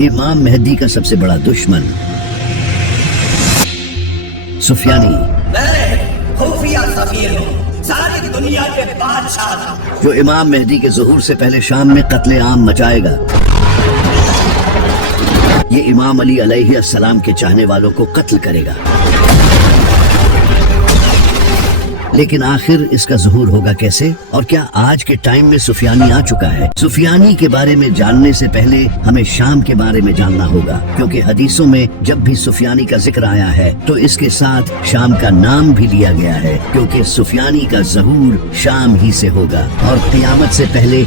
امام مہدی کا سب سے بڑا دشمن سفیانی، خفیہ سفیر ہوں، ساری دنیا کے بادشاہ ہوں، جو امام مہدی کے ظہور سے پہلے شام میں قتل عام مچائے گا۔ یہ امام علی علیہ السلام کے چاہنے والوں کو قتل کرے گا، لیکن آخر اس کا ظہور ہوگا کیسے؟ اور کیا آج کے ٹائم میں سفیانی آ چکا ہے؟ سفیانی کے بارے میں جاننے سے پہلے ہمیں شام کے بارے میں جاننا ہوگا، کیونکہ حدیثوں میں جب بھی سفیانی کا ذکر آیا ہے تو اس کے ساتھ شام کا نام بھی لیا گیا ہے، کیونکہ سفیانی کا ظہور شام ہی سے ہوگا اور قیامت سے پہلے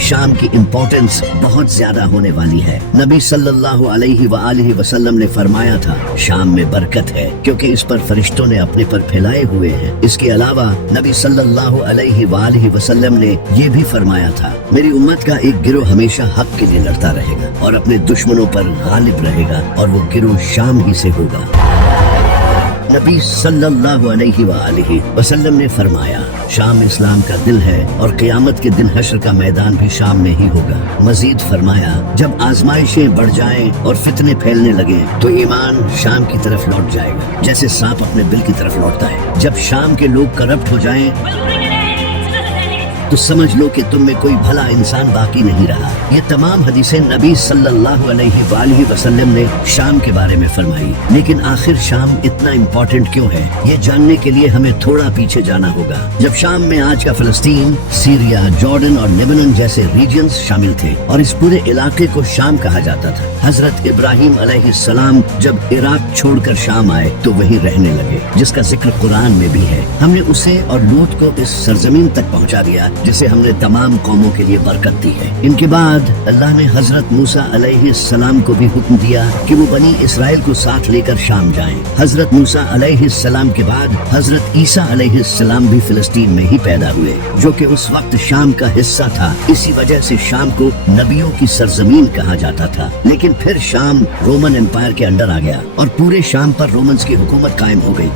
شام کی امپورٹنس بہت زیادہ ہونے والی ہے۔ نبی صلی اللہ علیہ وآلہ وسلم نے فرمایا تھا شام میں برکت ہے، کیونکہ اس پر فرشتوں نے اپنے پر پھیلائے ہوئے ہیں۔ اس کے علاوہ نبی صلی اللہ علیہ وآلہ وسلم نے یہ بھی فرمایا تھا میری امت کا ایک گروہ ہمیشہ حق کے لیے لڑتا رہے گا اور اپنے دشمنوں پر غالب رہے گا، اور وہ گروہ شام ہی سے ہوگا۔ نبی صلی اللہ علیہ وآلہ وسلم نے فرمایا شام اسلام کا دل ہے اور قیامت کے دن حشر کا میدان بھی شام میں ہی ہوگا۔ مزید فرمایا جب آزمائشیں بڑھ جائیں اور فتنے پھیلنے لگیں تو ایمان شام کی طرف لوٹ جائے گا، جیسے سانپ اپنے بل کی طرف لوٹتا ہے۔ جب شام کے لوگ کرپٹ ہو جائیں تو سمجھ لو کہ تم میں کوئی بھلا انسان باقی نہیں رہا۔ یہ تمام حدیثیں نبی صلی اللہ علیہ وآلہ وسلم نے شام کے بارے میں فرمائی، لیکن آخر شام اتنا امپورٹنٹ کیوں ہے یہ جاننے کے لیے ہمیں تھوڑا پیچھے جانا ہوگا۔ جب شام میں آج کا فلسطین، سیریا، جارڈن اور لیبنان جیسے ریجنز شامل تھے اور اس پورے علاقے کو شام کہا جاتا تھا، حضرت ابراہیم علیہ السلام جب عراق چھوڑ کر شام آئے تو وہیں رہنے لگے، جس کا ذکر قرآن میں بھی ہے۔ ہم نے اسے اور لوط کو اس سرزمین تک پہنچا دیا جسے ہم نے تمام قوموں کے لیے برکت دی ہے۔ ان کے بعد اللہ نے حضرت موسیٰ علیہ السلام کو بھی حکم دیا کہ وہ بنی اسرائیل کو ساتھ لے کر شام جائیں۔ حضرت موسیٰ علیہ السلام کے بعد حضرت عیسیٰ علیہ السلام بھی فلسطین میں ہی پیدا ہوئے، جو کہ اس وقت شام کا حصہ تھا۔ اسی وجہ سے شام کو نبیوں کی سرزمین کہا جاتا تھا، لیکن پھر شام رومن امپائر کے انڈر آ گیا اور پورے شام پر رومنز کی حکومت قائم ہو گئی۔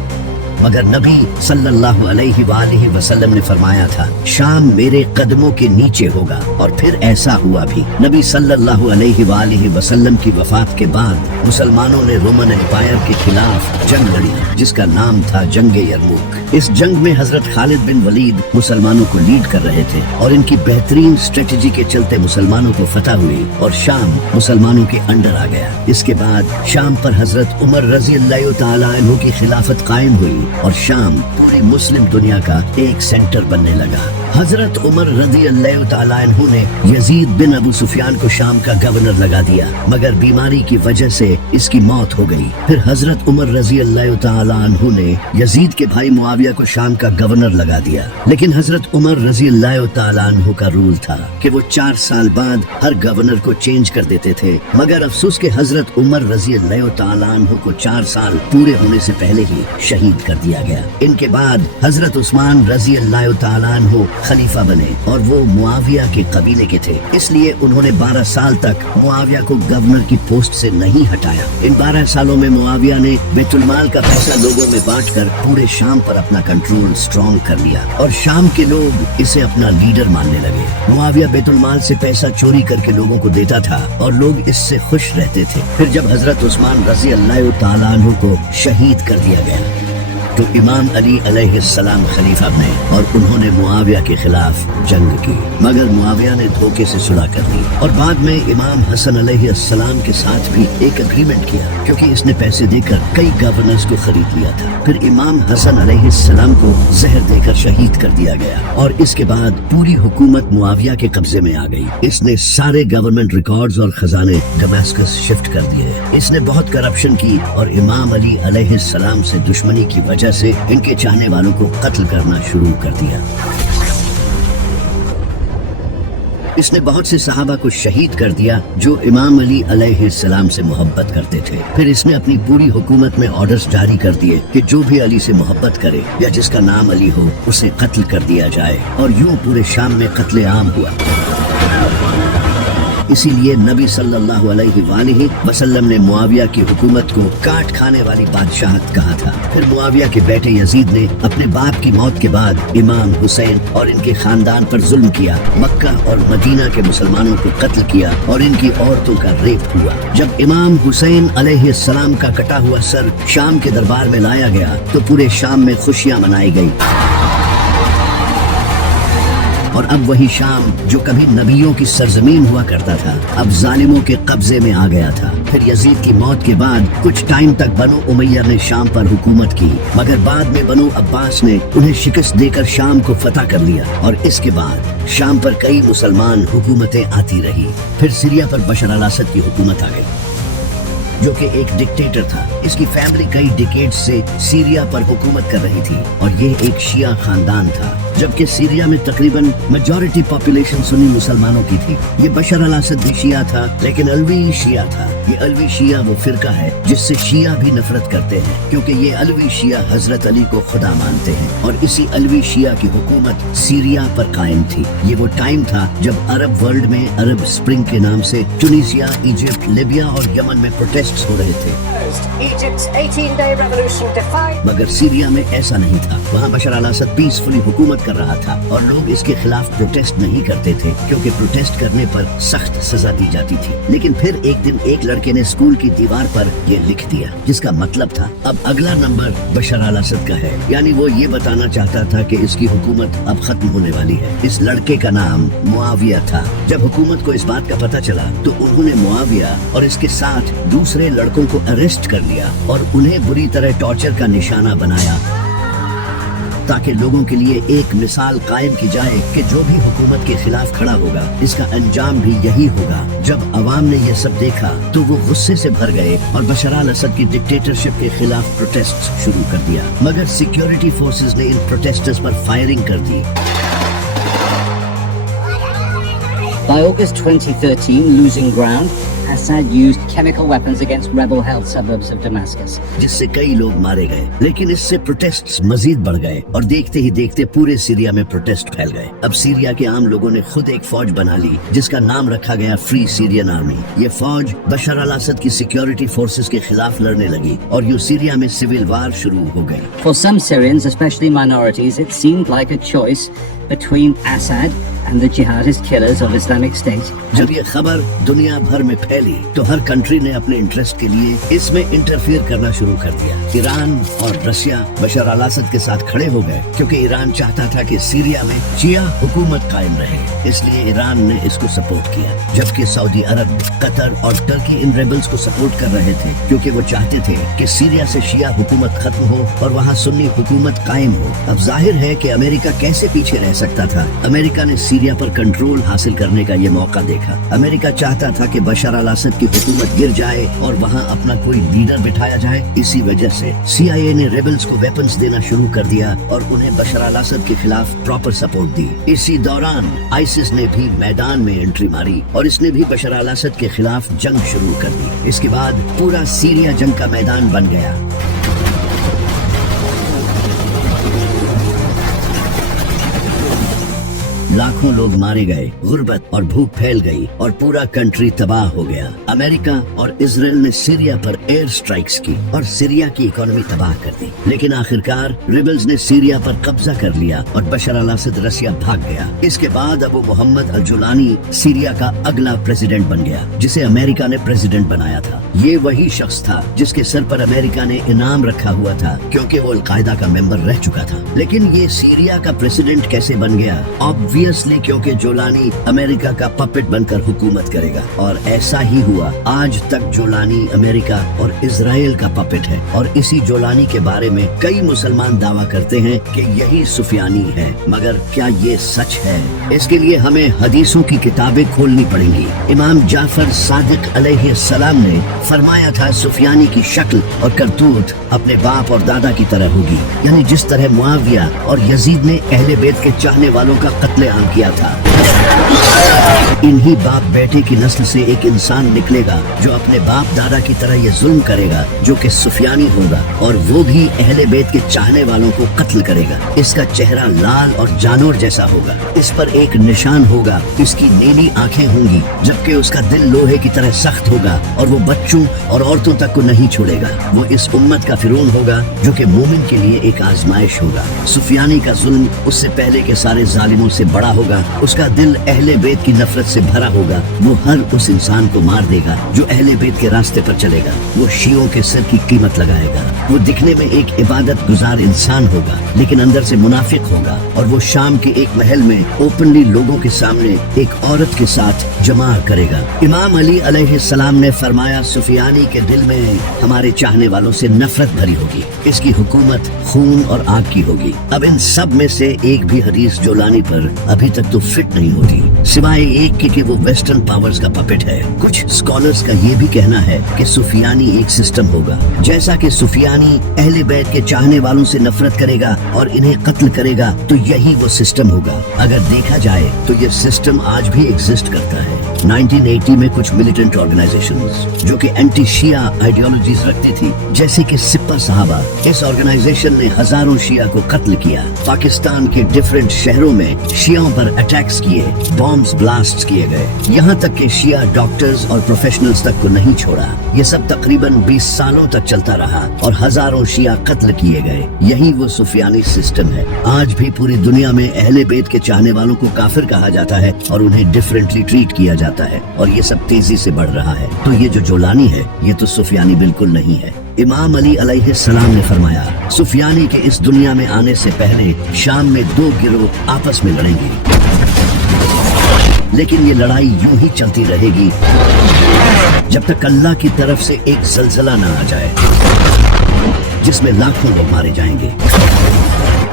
مگر نبی صلی اللہ علیہ وآلہ وسلم نے فرمایا تھا شام میرے قدموں کے نیچے ہوگا، اور پھر ایسا ہوا بھی۔ نبی صلی اللہ علیہ وآلہ وسلم کی وفات کے بعد مسلمانوں نے رومن امپائر کے خلاف جنگ لڑی جس کا نام تھا جنگ یرموک۔ اس جنگ میں حضرت خالد بن ولید مسلمانوں کو لیڈ کر رہے تھے، اور ان کی بہترین اسٹریٹجی کے چلتے مسلمانوں کو فتح ہوئی اور شام مسلمانوں کے انڈر آ گیا۔ اس کے بعد شام پر حضرت عمر رضی اللہ تعالیٰ عنہ کی خلافت قائم ہوئی اور شام پوری مسلم دنیا کا ایک سینٹر بننے لگا۔ حضرت عمر رضی اللہ تعالیٰ عنہ نے یزید بن ابو سفیان کو شام کا گورنر لگا دیا، مگر بیماری کی وجہ سے اس کی موت ہو گئی۔ پھر حضرت عمر رضی اللہ تعالیٰ عنہ نے یزید کے بھائی معاویہ کو شام کا گورنر لگا دیا، لیکن حضرت عمر رضی اللہ تعالیٰ عنہ کا رول تھا کہ وہ 4 سال بعد ہر گورنر کو چینج کر دیتے تھے، مگر افسوس کہ حضرت عمر رضی اللہ تعالیٰ عنہ کو 4 سال پورے ہونے سے پہلے ہی شہید کر دیا گیا۔ ان کے بعد حضرت عثمان رضی اللہ تعالیٰ عنہ خلیفہ بنے، اور وہ معاویہ کے قبیلے کے تھے، اس لیے انہوں نے 12 سال تک معاویہ کو گورنر کی پوسٹ سے نہیں ہٹایا۔ ان 12 سالوں میں معاویہ نے بیت المال کا پیسہ لوگوں میں بانٹ کر پورے شام پر اپنا کنٹرول سٹرونگ کر لیا، اور شام کے لوگ اسے اپنا لیڈر ماننے لگے۔ معاویہ بیت المال سے پیسہ چوری کر کے لوگوں کو دیتا تھا اور لوگ اس سے خوش رہتے تھے۔ پھر جب حضرت عثمان رضی اللہ تعالیٰ عنہ کو شہید کر دیا گیا تو امام علی علیہ السلام خلیفہ بنے، اور انہوں نے معاویہ کے خلاف جنگ کی، مگر معاویہ نے دھوکے سے صلح کر لی، اور بعد میں امام حسن علیہ السلام کے ساتھ بھی ایک اگریمنٹ کیا، کیونکہ اس نے پیسے دے کر کئی گورنرز کو خرید لیا تھا۔ پھر امام حسن علیہ السلام کو زہر دے کر شہید کر دیا گیا، اور اس کے بعد پوری حکومت معاویہ کے قبضے میں آ گئی۔ اس نے سارے گورنمنٹ ریکارڈز اور خزانے ڈمیسکس شفٹ کر دیے۔ اس نے بہت کرپشن کی، اور امام علی علیہ السلام سے دشمنی کی وجہ سے ان کے چاہنے والوں کو قتل کرنا شروع کر دیا۔ اس نے بہت سے صحابہ کو شہید کر دیا جو امام علی علیہ السلام سے محبت کرتے تھے۔ پھر اس نے اپنی پوری حکومت میں آرڈرز جاری کر دیے کہ جو بھی علی سے محبت کرے یا جس کا نام علی ہو اسے قتل کر دیا جائے، اور یوں پورے شام میں قتل عام ہوا۔ इसी लिए नबी सल्लल्लाहु अलैहि वालिहि वसल्लम ने मुआविया की हुकूमत को काट खाने वाली बादशाहत कहा था। फिर मुआविया के बेटे यजीद ने अपने बाप की मौत के बाद इमाम हुसैन और इनके खानदान पर जुल्म किया, मक्का और मदीना के मुसलमानों को कत्ल किया और इनकी औरतों का रेप हुआ। जब इमाम हुसैन अलैहिस्सलाम का कटा हुआ सर शाम के दरबार में लाया गया तो पूरे शाम में खुशियां मनाई गई। और अब वही शाम जो कभी नबियों की सरजमीन हुआ करता था अब जालिमों के कब्जे में आ गया था। फिर यजीद की मौत के बाद कुछ टाइम तक बनु उमैया ने शाम पर हुकूमत की, मगर बाद में बनु अब्बास ने उन्हें शिकस्त देकर शाम को फतह कर लिया और इसके बाद शाम पर कई मुसलमान हुकूमतें आती रही। फिर सीरिया पर बशर अल असद की हुकूमत आ गई जो कि एक डिक्टेटर था। इसकी फैमिली कई डिकेड से सीरिया पर हुकूमत कर रही थी और ये एक शिया खानदान था, जबकि सीरिया में तकरीबन मेजॉरिटी पॉपुलेशन सुन्नी मुसलमानों की थी। ये बशर अल असद भी शिया था, लेकिन अलवी शिया था। ये अलवी शिया वो फिरका है जिससे शिया भी नफरत करते हैं, क्योंकि ये अलवी शिया हजरत अली को खुदा मानते हैं और इसी अलवी शिया की हुकूमत सीरिया पर कायम थी। ये वो टाइम था जब अरब वर्ल्ड में अरब स्प्रिंग के नाम से ट्यूनीसिया, इजिप्ट, लीबिया और यमन में प्रोटेस्ट हो रहे थे। Egypt's 18-day revolution defied मगर सीरिया में ऐसा नहीं था। वहाँ बशर अल असद पीसफुली हुकूमत कर रहा था और लोग इसके खिलाफ प्रोटेस्ट नहीं करते थे, क्योंकि प्रोटेस्ट करने पर सख्त सजा दी जाती थी। लेकिन फिर एक दिन एक लड़के ने स्कूल की दीवार पर ये लिख दिया, जिसका मतलब था अब अगला नंबर बशर अल असद का है। यानी वो ये बताना चाहता था कि इसकी हुकूमत अब खत्म होने वाली है। इस लड़के का नाम मुआविया था। जब हुकूमत को इस बात का पता चला तो उन्होंने मुआविया और इसके साथ दूसरे लड़कों को अरेस्ट कर लिया और उन्हें बुरी तरह टॉर्चर का निशाना बनाया, ताकि लोगों के लिए एक मिसाल कायम की जाए कि जो भी हुकूमत के खिलाफ खड़ा होगा इसका अंजाम भी यही होगा। जब अवाम ने यह सब देखा तो वो गुस्से से भर गए और बशर अल असद की डिक्टेटरशिप के खिलाफ प्रोटेस्ट शुरू कर दिया, मगर सिक्योरिटी फोर्सेस ने इन प्रोटेस्टर्स पर फायरिंग कर दी। By August 2013, losing ground, Assad used chemical weapons against rebel-held suburbs of Damascus. जिससे कई लोग मारे गए, लेकिन इससे प्रोटेस्ट्स मजीद बढ़ गए और देखते ही देखते पूरे सीरिया में प्रोटेस्ट फैल गए। अब सीरिया के आम लोगों ने खुद एक फौज बना ली जिसका नाम रखा गया फ्री सीरियन आर्मी। ये फौज बशर अल असद की सिक्योरिटी फोर्सेस के खिलाफ लड़ने लगी और यूं सीरिया में सिविल वार शुरू हो गई। For some Syrians, especially minorities, it seemed like a choice between Assad and the jihadist killers of Islamic State. जब ये खबर दुनिया भर में फैली तो हर कंट्री ने अपने इंटरेस्ट के लिए इसमें इंटरफियर करना शुरू कर दिया। ईरान और रशिया बशर अल असद के साथ खड़े हो गए, क्योंकि ईरान चाहता था कि सीरिया में शिया हुकूमत कायम रहे, इसलिए ईरान ने इसको सपोर्ट किया। जबकि सऊदी अरब, कतर और टर्की इन रेबल्स को सपोर्ट कर रहे थे, क्योंकि वो चाहते थे कि सीरिया से शिया हुकूमत खत्म हो और वहाँ सुन्नी हुकूमत कायम हो। अब जाहिर है कि अमेरिका कैसे पीछे रह सकता था। अमेरिका ने सीरिया पर कंट्रोल हासिल करने का ये मौका देखा। अमेरिका चाहता था कि बशर अल असद की हुकूमत गिर जाए और वहाँ अपना कोई लीडर बिठाया जाए। इसी वजह से CIA ने रेबल्स को वेपन्स देना शुरू कर दिया और उन्हें बशर अल असद के खिलाफ प्रॉपर सपोर्ट दी। इसी दौरान आईसिस ने भी मैदान में एंट्री मारी और इसने भी बशर अल असद के खिलाफ जंग शुरू कर दी। इसके बाद पूरा सीरिया जंग का मैदान बन गया। लाखों लोग मारे गए, गुर्बत और भूख फैल गई और पूरा कंट्री तबाह हो गया। अमेरिका और इजराइल ने सीरिया पर एयर स्ट्राइक्स की और सीरिया की इकोनॉमी तबाह कर दी। लेकिन आखिरकार रिबल्स ने सीरिया पर कब्जा कर लिया और बशर अल असद रसिया भाग गया। इसके बाद अबू मोहम्मद अल जुलानी सीरिया का अगला प्रेसिडेंट बन गया, जिसे अमेरिका ने प्रेसिडेंट बनाया था। ये वही शख्स था जिसके सर पर अमेरिका ने इनाम रखा हुआ था, क्योंकि वो अलकायदा का मेंबर रह चुका था। लेकिन ये सीरिया का प्रेसिडेंट कैसे बन गया? ऑब्वियसली क्योंकि जोलानी अमेरिका का पपेट बनकर हुकूमत करेगा, और ऐसा ही हुआ। आज तक जोलानी अमेरिका और इजराइल का पपेट है और इसी जोलानी के बारे में कई मुसलमान दावा करते हैं कि यही सुफियानी है। मगर क्या ये सच है? इसके लिए हमें हदीसों की किताबें खोलनी पड़ेंगी। इमाम जाफर सादिक अलैहिस्सलाम ने फरमाया था सुफियानी की शक्ल और करतूत अपने बाप और दादा की तरह होगी, यानी जिस तरह मुआविया और यजीद ने अहले बैत के चाहने वालों का कत्लेआम किया था। इन्हीं बाप बेटे की नस्ल से एक इंसान निकलेगा जो अपने बाप दादा की तरह ये जुल्म करेगा, जो कि सुफियानी होगा, और वो भी अहले बैत के चाहने वालों को कत्ल करेगा। इसका चेहरा लाल और जानवर जैसा होगा, इस पर एक निशान होगा, इसकी नीली आंखें होंगी, जबकि उसका दिल लोहे की तरह सख्त होगा और वो बच्चों और औरतों तक को नहीं छोड़ेगा। वो इस उम्मत का फिरौन होगा जो कि मोमिन के लिए एक आजमाइश होगा। सुफियानी का जुल्म उससे पहले के सारे जालिमों से बड़ा होगा। उसका दिल अहले बैत की नफरत से भरा होगा। वो हर उस इंसान को मार देगा जो अहले बैत के रास्ते पर चलेगा। वो शियों के सिर की कीमत लगाएगा। वो दिखने में एक इबादत गुजार इंसान होगा, लेकिन अंदर से मुनाफिक होगा, और वो शाम के एक महल में ओपनली लोगों के सामने एक औरत के साथ जमा करेगा। इमाम अली अलैहिस्सलाम ने फरमाया, सुफियानी के दिल में हमारे चाहने वालों से नफरत भरी होगी। इसकी हुकूमत खून और आग की होगी। अब इन सब में से एक भी हदीस जो लाने पर अभी तक तो फिट नहीं होती, सिवाय एक के कि वो वेस्टर्न पावर्स का पपेट है। कुछ स्कॉलर्स का ये भी कहना है कि सुफियानी एक सिस्टम होगा। जैसा कि सुफियानी अहले बैत के चाहने वालों से नफरत करेगा और इन्हें कत्ल करेगा, तो यही वो सिस्टम होगा। अगर देखा जाए तो ये सिस्टम आज भी एग्जिस्ट करता है। 1980 में कुछ मिलिटेंट ऑर्गेनाइजेशंस जो कि एंटी शिया आइडियोलॉजीज रखती थी, जैसे कि सिप्पा साहबा, इस ऑर्गेनाइजेशन ने हजारों शिया को कत्ल किया। पाकिस्तान के डिफरेंट शहरों में शियाओं पर अटैक्स किए, बॉम्ब्स ब्लास्ट किए गए, यहाँ तक कि शिया डॉक्टर्स और प्रोफेशनल्स तक को नहीं छोड़ा। ये सब तकरीबन 20 सालों तक चलता रहा और हजारों शिया कत्ल किए गए। यही वो सुफियानी सिस्टम है। आज भी पूरी दुनिया में अहले बैत के चाहने वालों को काफिर कहा जाता है और उन्हें डिफरेंटली ट्रीट किया जाता है, और ये सब तेजी से बढ़ रहा है। तो ये जो जोलानी है, ये तो सुफियानी बिल्कुल नहीं है। इमाम अली अलैहिस्सलाम ने फरमाया, सुफियानी के इस दुनिया में आने से पहले शाम में 2 गिरोह आपस में लड़ेंगे, लेकिन ये लड़ाई यूं ही चलती रहेगी जब तक अल्लाह की तरफ से एक ज़लज़ला ना आ जाए जिसमें लाखों लोग मारे जाएंगे।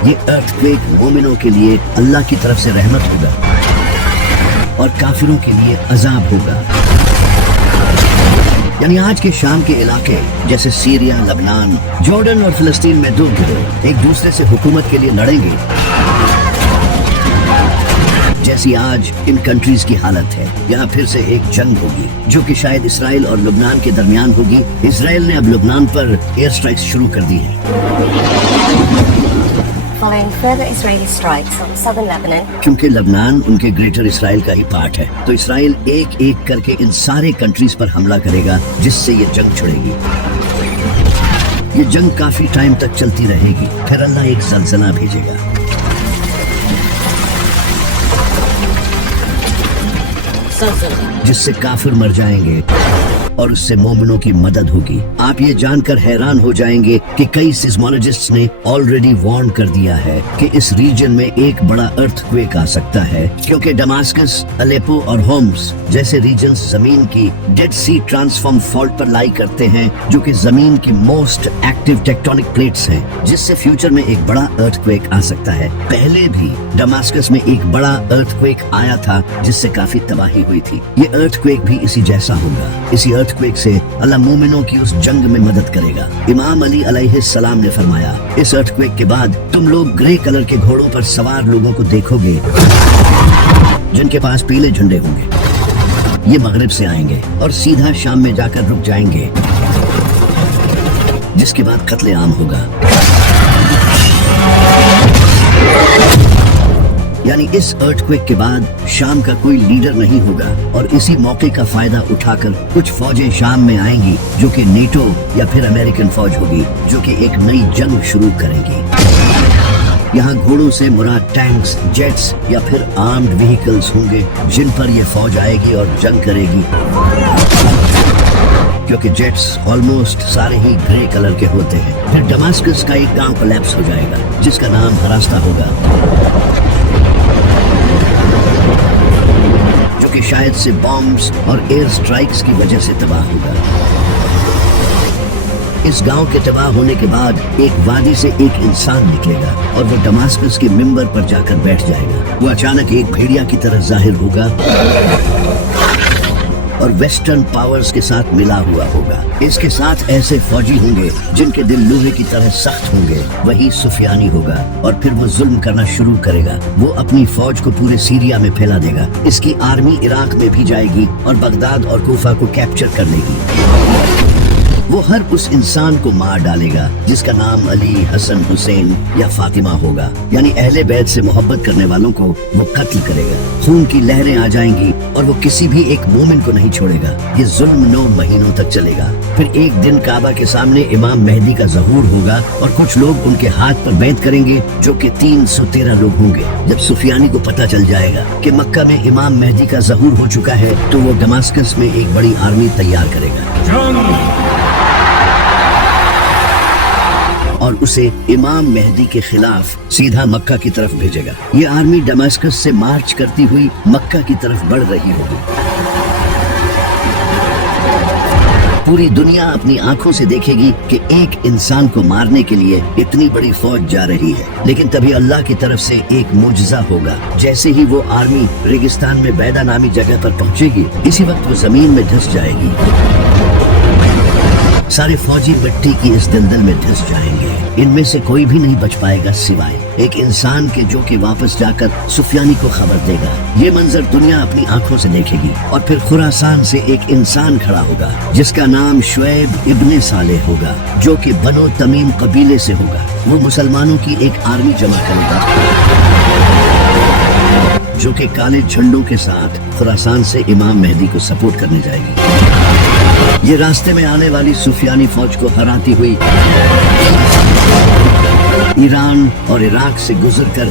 ये अर्थक्वेक मोमिनों के लिए अल्लाह की तरफ से रहमत होगा और काफिरों के लिए अजाब होगा। यानी आज के शाम के इलाके जैसे सीरिया, लबनान, जॉर्डन और फिलिस्तीन में 2 गिरोह एक दूसरे से हुकूमत के लिए लड़ेंगे, जैसी आज इन कंट्रीज की हालत है। यहाँ फिर से एक जंग होगी जो कि शायद इसराइल और लुबनान के दरमियान होगी। इसराइल ने अब लुबनान पर एयर स्ट्राइक्स शुरू कर दी है Following further Israeli strikes on southern Lebanon, क्योंकि लबनान उनके ग्रेटर इसराइल का ही पार्ट है। तो इसराइल एक एक करके इन सारे कंट्रीज पर हमला करेगा, जिससे ये जंग छिड़ेगी। ये जंग काफी टाइम तक चलती रहेगी, फिर अल्लाह एक ज़लज़ला भेजेगा जिससे काफिर मर जाएंगे और उससे मोमिनों की मदद होगी। आप ये जानकर हैरान हो जाएंगे कि कई सिस्मोलॉजिस्ट्स ने ऑलरेडी वार्न कर दिया है कि इस रीजन में एक बड़ा अर्थक्वेक आ सकता है, क्योंकि दमास्कस, अलेपो और होम्स जैसे रीजन्स जमीन की डेड सी ट्रांसफॉर्म फॉल्ट पर लाई करते हैं, जो कि जमीन की मोस्ट एक्टिव टेक्टोनिक प्लेट्स हैं, जिससे फ्यूचर में एक बड़ा अर्थक्वेक आ सकता है। पहले भी दमास्कस में एक बड़ा अर्थक्वेक आया था जिससे काफी तबाही हुई थी। ये अर्थक्वेक भी इसी जैसा होगा। इसी अर्थक्वेक से अल्लाह मोमिनों की उस जंग में मदद करेगा। इमाम अली अलैहिस्सलाम ने फरमाया, इस अर्थक्वेक के बाद तुम लोग ग्रे कलर के घोड़ों पर सवार लोगों को देखोगे जिनके पास पीले झंडे होंगे। ये मगरिब से आएंगे और सीधा शाम में जाकर रुक जाएंगे, जिसके बाद कत्लेआम होगा। यानी इस अर्थक्वेक के बाद शाम का कोई लीडर नहीं होगा, और इसी मौके का फायदा उठाकर कुछ फौजें शाम में आएंगी जो कि नेटो या फिर अमेरिकन फौज होगी, जो कि एक नई जंग शुरू करेंगी। यहाँ घोड़ों से मुराद टैंक्स, जेट्स या फिर आर्म्ड व्हीकल्स होंगे जिन पर यह फौज आएगी और जंग करेगी, क्योंकि जेट्स ऑलमोस्ट सारे ही ग्रे कलर के होते हैं। फिर दमास्कस का एक गांव कोलैप्स हो जाएगा जिसका नाम हरास्ता होगा, जो कि शायद से बॉम्ब्स और एयर स्ट्राइक्स की वजह से तबाह होगा। इस गांव के तबाह होने के बाद एक वादी से एक इंसान निकलेगा और वो दमास्कस के मिंबर पर जाकर बैठ जाएगा। वो अचानक एक भेड़िया की तरह जाहिर होगा اور ویسٹرن پاورز کے ساتھ ملا ہوا ہوگا. اس کے ساتھ ایسے فوجی ہوں گے جن کے دل لوہے کی طرح سخت ہوں گے. وہی سفیانی ہوگا اور پھر وہ ظلم کرنا شروع کرے گا. وہ اپنی فوج کو پورے سیریا میں پھیلا دے گا. اس کی آرمی عراق میں بھی جائے گی اور بغداد اور کوفہ کو کیپچر کر لے گی. وہ ہر اس انسان کو مار ڈالے گا جس کا نام علی، حسن، حسین یا فاطمہ ہوگا. یعنی اہل بیت سے محبت کرنے والوں کو وہ قتل کرے گا. خون کی لہریں آ جائیں گی اور وہ کسی بھی ایک مومن کو نہیں چھوڑے گا. یہ ظلم 9 مہینوں تک چلے گا. پھر ایک دن کعبہ کے سامنے امام مہدی کا ظہور ہوگا اور کچھ لوگ ان کے ہاتھ پر بیعت کریں گے جو کہ 313 لوگ ہوں گے. جب سفیانی کو پتہ چل جائے گا کہ مکہ میں امام مہدی کا ظہور ہو چکا ہے تو وہ دماسکس میں ایک بڑی آرمی تیار کرے گا اور اسے امام مہدی کے خلاف سیدھا مکہ کی طرف بھیجے گا. یہ آرمی دماسکس سے مارچ کرتی ہوئی مکہ کی طرف بڑھ رہی ہوگی. پوری دنیا اپنی آنکھوں سے دیکھے گی کہ ایک انسان کو مارنے کے لیے اتنی بڑی فوج جا رہی ہے. لیکن تبھی اللہ کی طرف سے ایک معجزہ ہوگا. جیسے ہی وہ آرمی ریگستان میں بیدا نامی جگہ پر پہنچے گی اسی وقت وہ زمین میں دھس جائے گی. سارے فوجی مٹی کی اس دلدل میں دھس جائیں گے. ان میں سے کوئی بھی نہیں بچ پائے گا سوائے ایک انسان کے جو کہ واپس جا کر سفیانی کو خبر دے گا. یہ منظر دنیا اپنی آنکھوں سے دیکھے گی. اور پھر خراسان سے ایک انسان کھڑا ہوگا جس کا نام شعیب ابن صالح ہوگا جو کہ بنو تمیم قبیلے سے ہوگا. وہ مسلمانوں کی ایک آرمی جمع کرے گا جو کہ کالے جھنڈوں کے ساتھ خراسان سے امام مہدی کو سپورٹ کرنے جائے گی. یہ راستے میں آنے والی سفیانی فوج کو ہراتی ہوئی ایران اور عراق سے گزر کر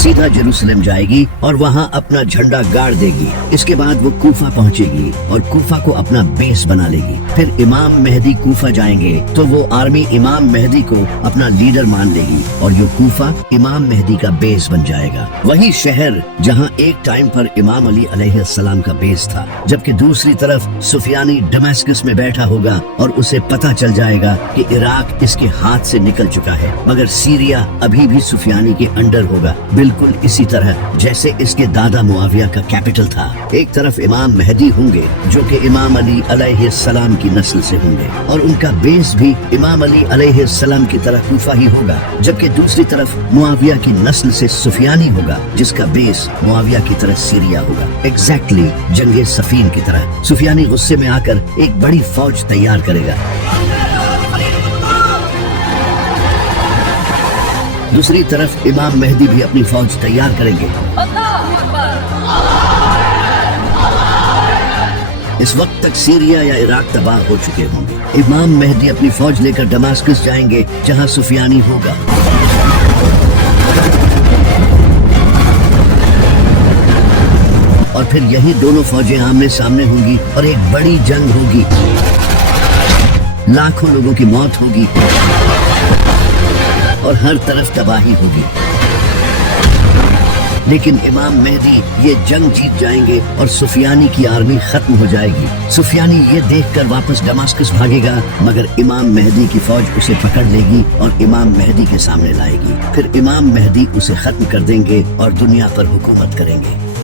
سیدھا جیروسلم جائے گی اور وہاں اپنا جھنڈا گاڑ دے گی. اس کے بعد وہ کوفہ پہنچے گی اور کوفہ کو اپنا بیس بنا لے گی. پھر امام مہدی کوفہ جائیں گے تو وہ آرمی امام مہدی کو اپنا لیڈر مان لے گی اور یہ کوفہ امام مہدی کا بیس بن جائے گا. وہی شہر جہاں ایک ٹائم پر امام علی علیہ السلام کا بیس تھا. جبکہ دوسری طرف سفیانی دماسکس میں بیٹھا ہوگا اور اسے پتہ چل جائے گا کہ عراق اس کے ہاتھ سے نکل چکا ہے مگر سیریا ابھی بھی سفیانی کے انڈر ہوگا. بالکل اسی طرح جیسے اس کے دادا معاویہ کا کیپٹل تھا. ایک طرف امام مہدی ہوں گے جو کہ امام علی علیہ السلام کی نسل سے ہوں گے اور ان کا بیس بھی امام علی علیہ السلام کی طرح کوفہ ہی ہوگا. جبکہ دوسری طرف معاویہ کی نسل سے سفیانی ہوگا جس کا بیس معاویہ کی طرح سیریا ہوگا. ایگزیکٹلی جنگ صفین کی طرح سفیانی غصے میں آ کر ایک بڑی فوج تیار کرے گا. دوسری طرف امام مہدی بھی اپنی فوج تیار کریں گے. اس وقت تک سیریا یا عراق تباہ ہو چکے ہوں گے. امام مہدی اپنی فوج لے کر دماسکس جائیں گے جہاں سفیانی ہوگا. اور پھر یہی دونوں فوجیں آمنے سامنے ہوں گی اور ایک بڑی جنگ ہوگی. لاکھوں لوگوں کی موت ہوگی اور ہر طرف تباہی ہوگی. لیکن امام مہدی یہ جنگ جیت جائیں گے اور سفیانی کی آرمی ختم ہو جائے گی. سفیانی یہ دیکھ کر واپس دماسکس بھاگے گا مگر امام مہدی کی فوج اسے پکڑ لے گی اور امام مہدی کے سامنے لائے گی. پھر امام مہدی اسے ختم کر دیں گے اور دنیا پر حکومت کریں گے.